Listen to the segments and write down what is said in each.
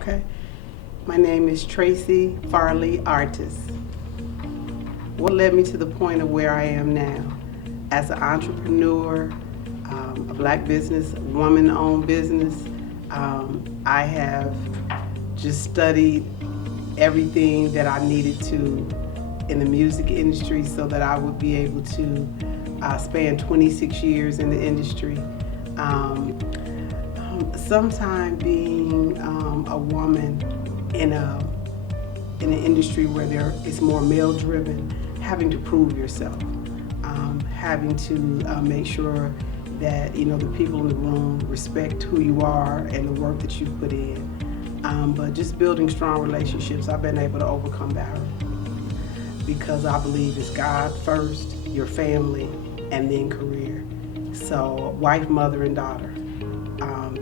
Okay. My name is Tracey Artis. What led me to the point of where I am now? As an entrepreneur, a black business, woman-owned business, I have just studied everything that I needed to in the music industry so that I would be able to span 26 years in the industry. Sometime being a woman in an industry where it's more male driven, having to prove yourself, having to make sure that the people in the room respect who you are and the work that you put in. But just building strong relationships, I've been able to overcome barriers because I believe it's God first, your family, and then career. So wife, mother, and daughter.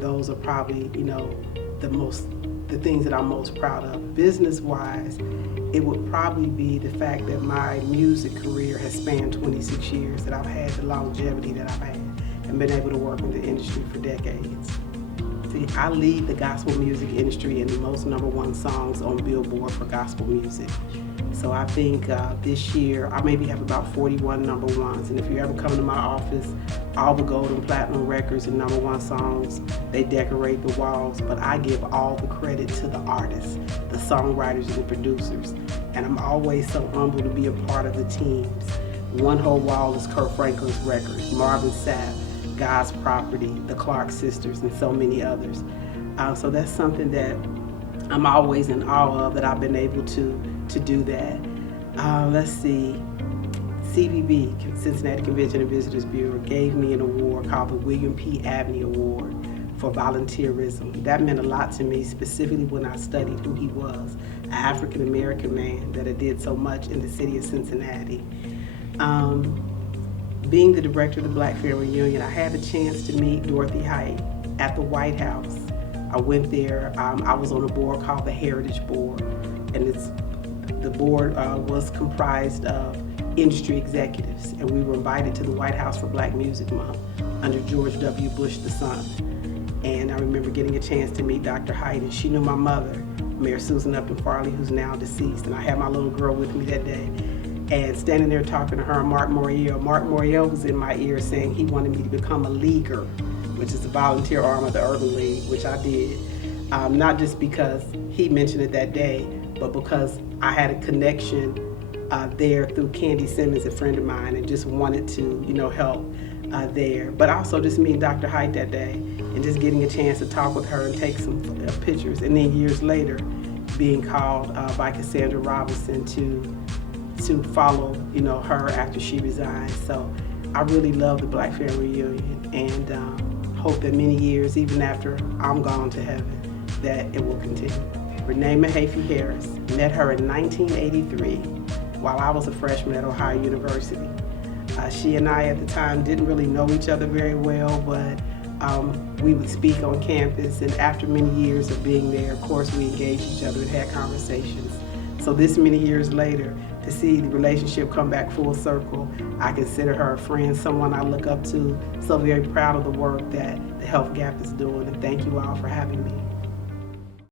Those are probably the things that I'm most proud of. Business-wise, it would probably be the fact that my music career has spanned 26 years, that I've had the longevity that I've had and been able to work in the industry for decades. See, I lead the gospel music industry in the most #1 songs on Billboard for gospel music. So I think this year I maybe have about 41 #1s. And if you ever come to my office, all the gold and platinum records and #1 songs, they decorate the walls. But I give all the credit to the artists, the songwriters, and the producers. And I'm always so humbled to be a part of the teams. One whole wall is Kirk Franklin's records, Marvin Sapp, God's Property, the Clark Sisters, and so many others. So that's something that I'm always in awe of, that I've been able to do that. Let's see, CVB, Cincinnati Convention and Visitors Bureau, gave me an award called the William P. Abney Award for volunteerism. That meant a lot to me, specifically when I studied who he was, an African-American man that had did so much in the city of Cincinnati. Being the director of the Black Family Reunion, I had the chance to meet Dorothy Height at the White House. I went there, I was on a board called the Heritage Board, and the board was comprised of industry executives, and we were invited to the White House for Black Music Month under George W. Bush the son. And I remember getting a chance to meet Dr. Height, and she knew my mother, Mayor Susan Upton Farley, who's now deceased, and I had my little girl with me that day. And standing there talking to her, Mark Moriel was in my ear saying he wanted me to become a leaguer, which is the volunteer arm of the Urban League, which I did. Not just because he mentioned it that day, but because I had a connection there through Candy Simmons, a friend of mine, and just wanted to, help there. But also just meeting Dr. Height that day and just getting a chance to talk with her and take some pictures. And then years later, being called by Cassandra Robinson to follow, her after she resigned. So I really love the Black Family Reunion, and hope that many years, even after I'm gone to heaven, that it will continue. Renee Mahaffey Harris, met her in 1983 while I was a freshman at Ohio University. She and I at the time didn't really know each other very well, but we would speak on campus, and after many years of being there, of course, we engaged each other and had conversations. So this many years later, to see the relationship come back full circle, I consider her a friend, someone I look up to. So very proud of the work that the Health Gap is doing, and thank you all for having me.